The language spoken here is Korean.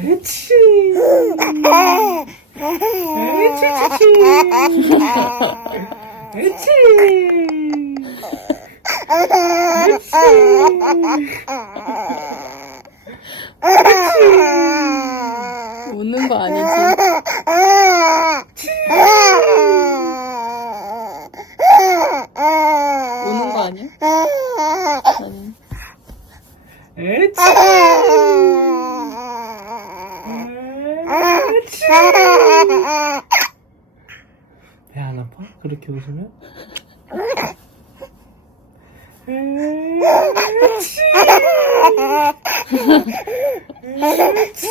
그치. 그치. 우는 거 아니지? 우는 거 아니야? 아니. 에치. 배 안 아파? 그렇게 웃으면? 에치. 에치.